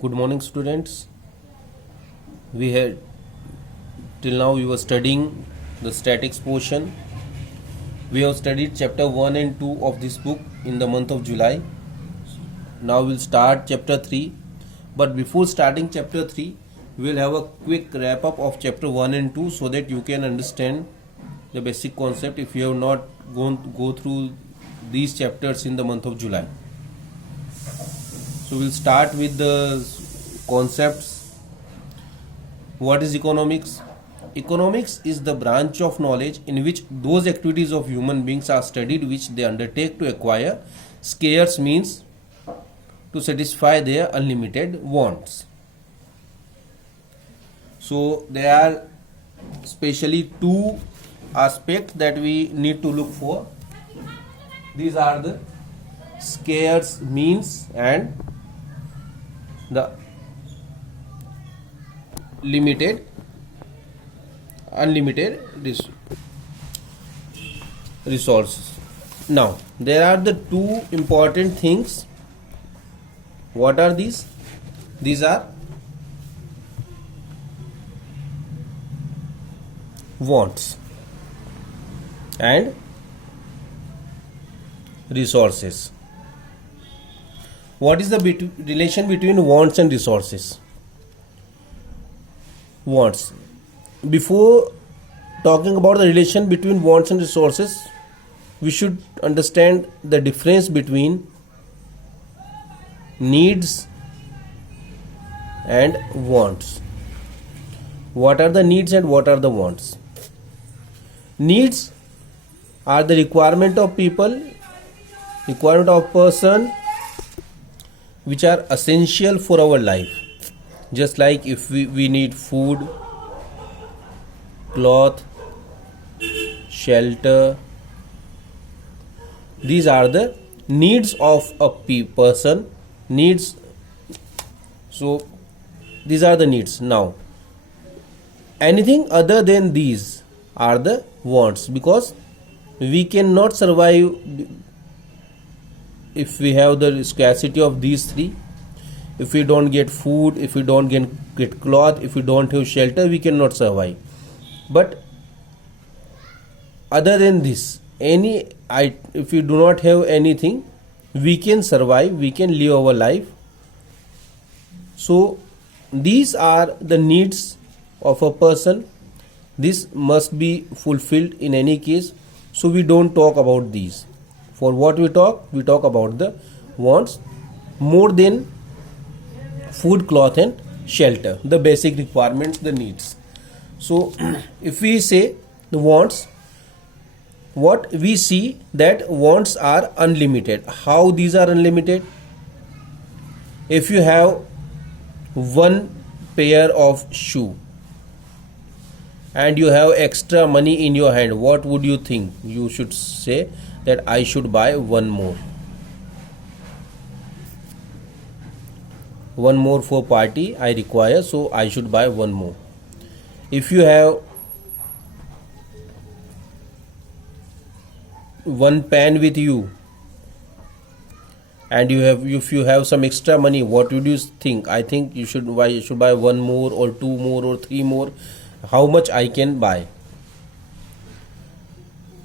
Good morning, students. We had till now we were studying the statics portion. We have studied chapter 1 and 2 of this book in the month of July. Now we'll start chapter 3. But before starting chapter 3, we'll have a quick wrap up of chapter 1 and 2 so that you can understand the basic concept if you have not go through these chapters in the month of July. So we'll start with the concepts. What is economics? Economics is the branch of knowledge in which those activities of human beings are studied which they undertake to acquire scarce means to satisfy their unlimited wants. So there are specially two aspects that we need to look for. These are the scarce means and the unlimited resources. Now there are the two important things. What are these? These are wants and resources. What is the relation between wants and resources? Wants. Before talking about the relation between wants and resources, we should understand the difference between needs and wants. What are the needs and what are the wants? Needs are the requirement of people, requirement of person, which are essential for our life. Just like if we need food, cloth, shelter, these are the needs of a person. Needs. So these are the needs. Now anything other than these are the wants, because we cannot survive if we have the scarcity of these three. If we don't get food, if we don't get cloth, if we don't have shelter, we cannot survive. But other than this, if we do not have anything, we can survive, we can live our life. So these are the needs of a person. This must be fulfilled in any case. So we don't talk about these. For what we talk about the wants more than food, cloth and shelter, the basic requirements, the needs. So if we say the wants, what we see that wants are unlimited. How these are unlimited? If you have one pair of shoe and you have extra money in your hand, what would you think? You should say that I should buy one more for party I require, so I should buy one more. If you have one pen with you and if you have some extra money, what would you think? I think you should buy one more or two more or three more. How much I can buy?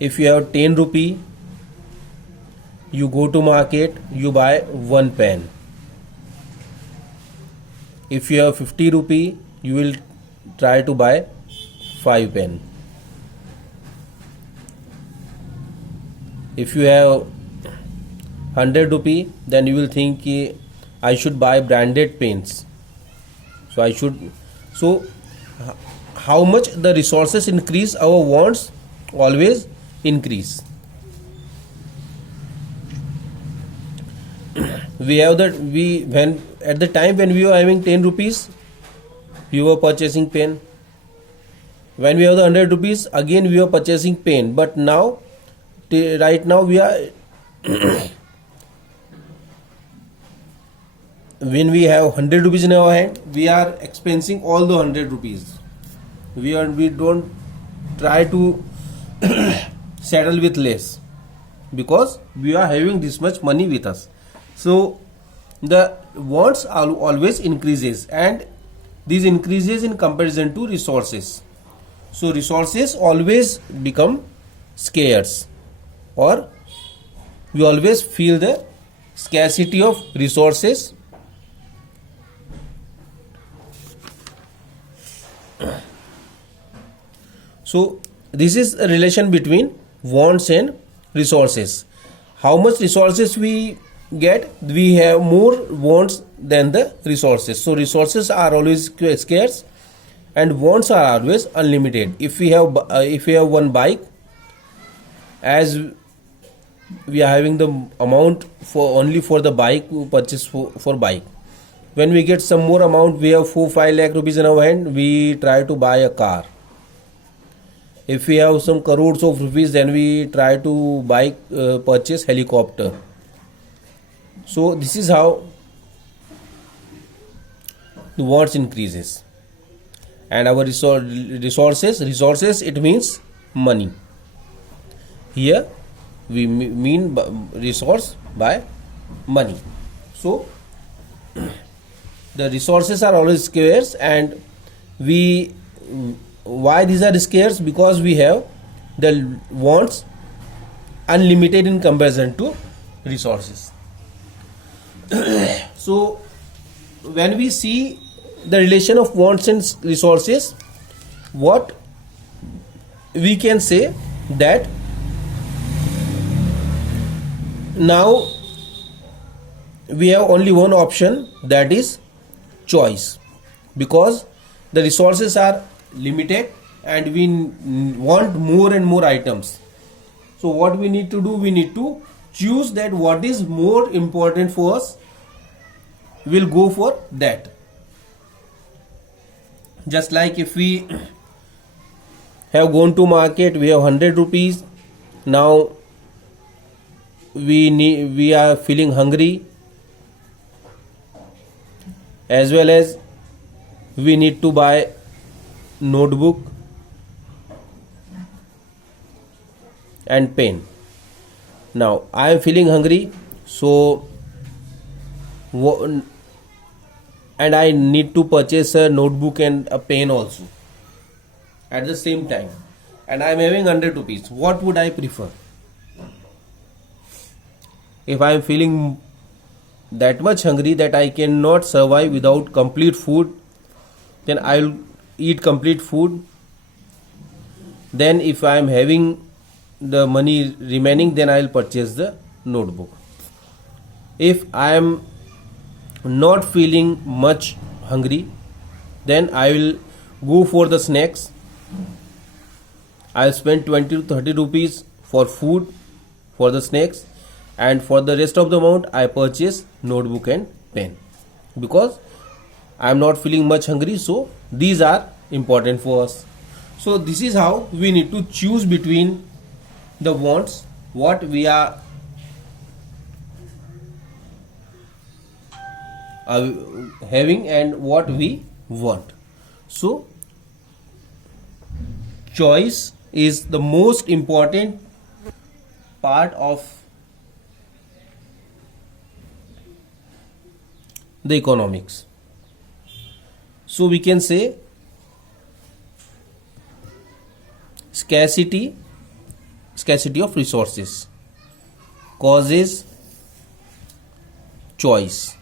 If you have 10 rupee, you go to market, you buy one pen. If you have 50 rupee, you will try to buy 5 pen. If you have 100 rupee, then you will think I should buy branded pens. So how much the resources increase, our wants always increase. When at the time when we were having 10 rupees, we were purchasing pen. When we have the 100 rupees, again we are purchasing pen. But now, right now we are when we have 100 rupees in our hand, we are expensing all the 100 rupees. We don't try to settle with less because we are having this much money with us. So the wants always increases, and these increases in comparison to resources. So resources always become scarce, or we always feel the scarcity of resources. So this is a relation between wants and resources. How much resources we get, we have more wants than the resources. So resources are always scarce and wants are always unlimited. If we have one bike, as we are having the amount for only for the bike purchase for bike, when we get some more amount, we have 4-5 lakh rupees in our hand, we try to buy a car. If we have some crores of rupees, then we try to buy purchase helicopter. So this is how the wants increases. And our resources, it means money. Here we mean resource by money. So the resources are always scarce, and why these are scarce? Because we have the wants unlimited in comparison to resources. So when we see the relation of wants and resources, what we can say that now we have only one option, that is choice, because the resources are limited and we want more and more items. So what we need to do, we need to choose that what is more important for us, we'll go for that. Just like if we have gone to market, we have 100 rupees, now we are feeling hungry, as well as we need to buy notebook and pen. Now I am feeling hungry, so and I need to purchase a notebook and a pen also at the same time, and I am having 100 rupees. What would I prefer? If I am feeling that much hungry that I cannot survive without complete food, then I will eat complete food. Then if I am having the money remaining, then I will purchase the notebook. If I am not feeling much hungry, then I will go for the snacks. I will spend 20 to 30 rupees for food, for the snacks, and for the rest of the amount I purchase notebook and pen, because I am not feeling much hungry. So these are important for us. So this is how we need to choose between the wants, what we are having, and what we want. So choice is the most important part of the economics. So we can say scarcity of resources causes choice.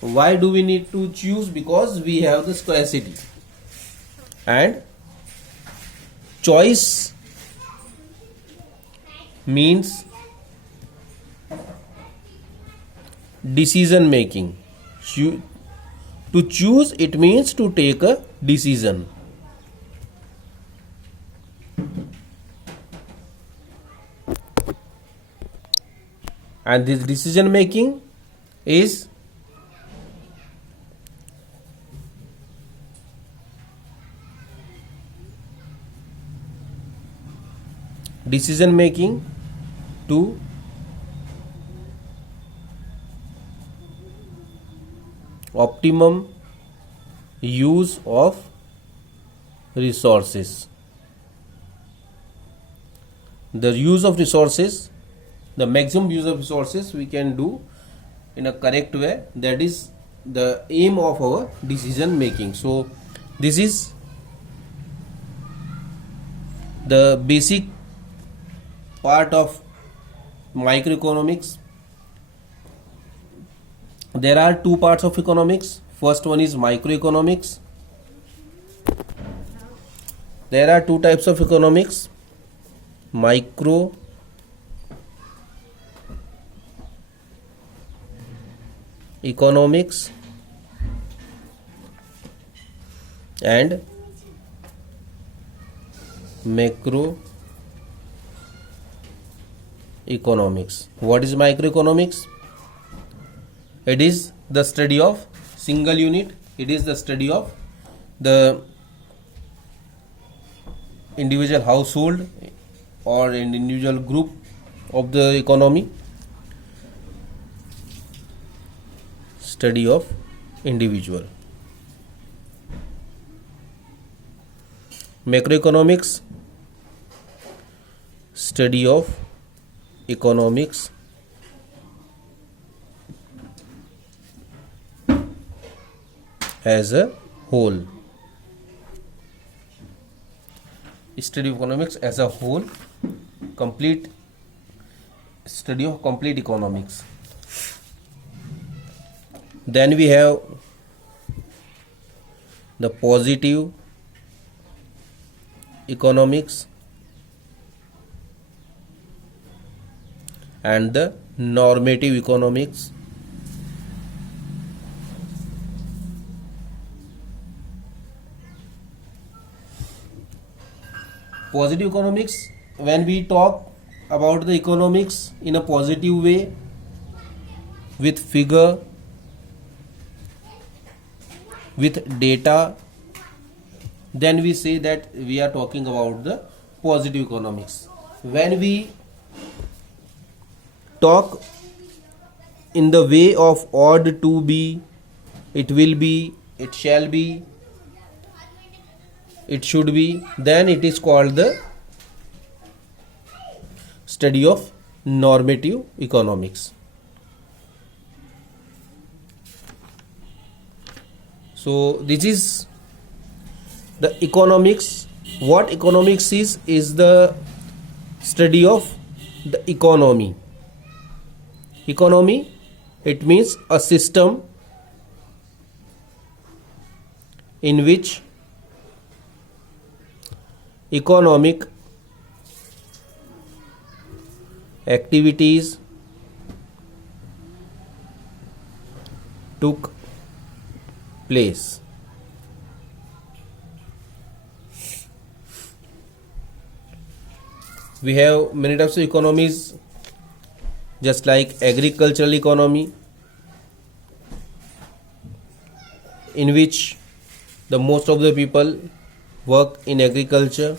Why do we need to choose? Because we have the scarcity, and choice means decision making. To choose, it means to take a decision. And this decision making is to optimum use of resources. The use of resources, the maximum use of resources we can do in a correct way. That is the aim of our decision making. So this is the basic part of microeconomics. There are two parts of economics. First one is microeconomics. There are two types of economics: micro economics and macro economics. What is microeconomics? It is the study of single unit. It is the study of the individual household or an individual group of the economy. Study of individual. Macroeconomics, study of economics as a whole. Study of economics as a whole, complete study of complete economics. Then we have the positive economics and the normative economics. Positive economics, when we talk about the economics in a positive way with figure, with data, then we say that we are talking about the positive economics. When we talk in the way of ought to be, it will be, it shall be, it should be, then it is called the study of normative economics. So this is the economics. What economics is the study of the economy. Economy, it means a system in which economic activities took place. We have many types of economies, just like agricultural economy, in which the most of the people work in agriculture.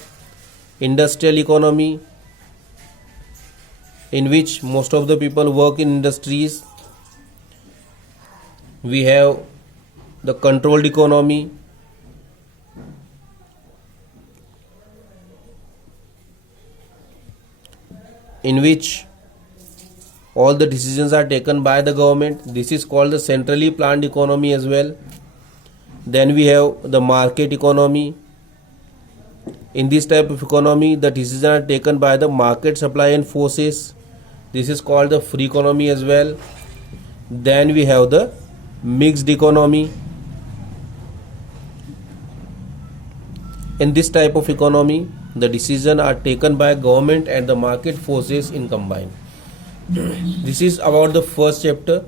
Industrial economy, in which most of the people work in industries. We have the controlled economy, in which all the decisions are taken by the government. This is called the centrally planned economy as well. Then we have the market economy. In this type of economy, the decisions are taken by the market supply and forces. This is called the free economy as well. Then we have the mixed economy. In this type of economy, the decisions are taken by government and the market forces in combine. This is about the first chapter.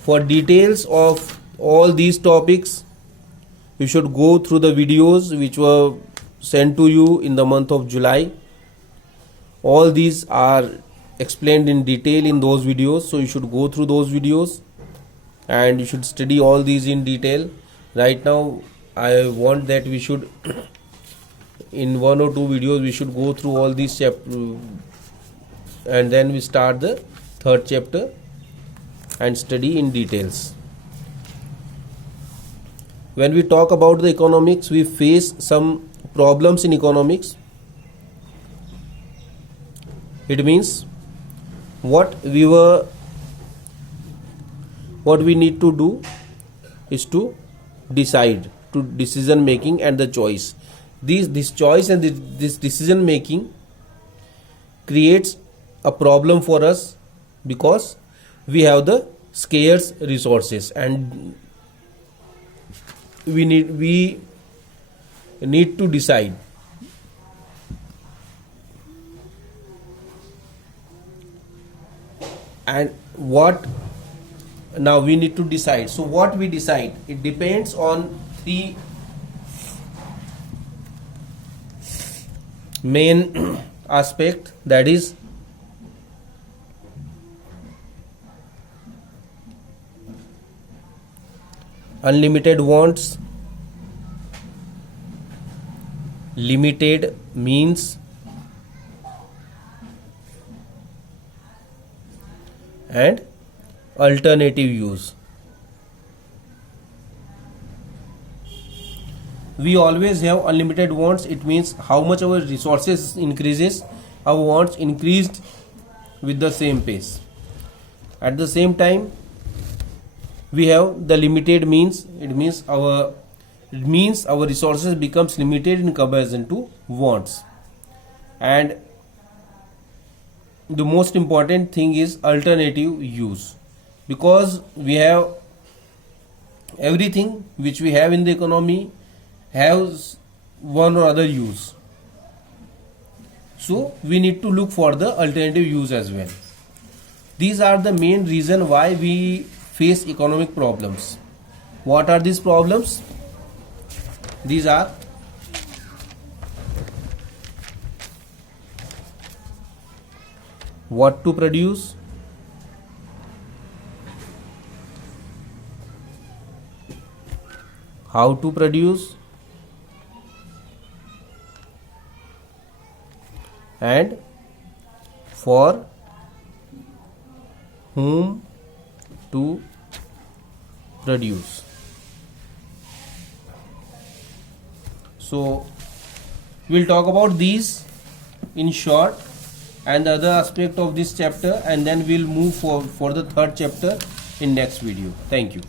For details of all these topics, you should go through the videos which were sent to you in the month of July. All these are explained in detail in those videos, so you should go through those videos and you should study all these in detail. Right now I want that we should in one or two videos we should go through all these chapters, and then we start the third chapter and study in details. When we talk about the economics, we face some problems in economics. It means what we were what we need to do is to decide, to decision making and the choice. This choice and this decision making creates a problem for us because we have the scarce resources and we need to decide. And what now we need to decide. So what we decide, it depends on three main aspect, that is unlimited wants, limited means, and alternative use. We always have unlimited wants. It means how much our resources increases, our wants increased with the same pace. At the same time, we have the limited means. It means our resources becomes limited in comparison to wants. And the most important thing is alternative use, because we have everything which we have in the economy has one or other use, so we need to look for the alternative use as well. These are the main reason why we face economic problems. What are these problems? These are what to produce, how to produce, and for whom to produce. So we'll talk about these in short and the other aspect of this chapter, and then we'll move for the third chapter in next video. Thank you.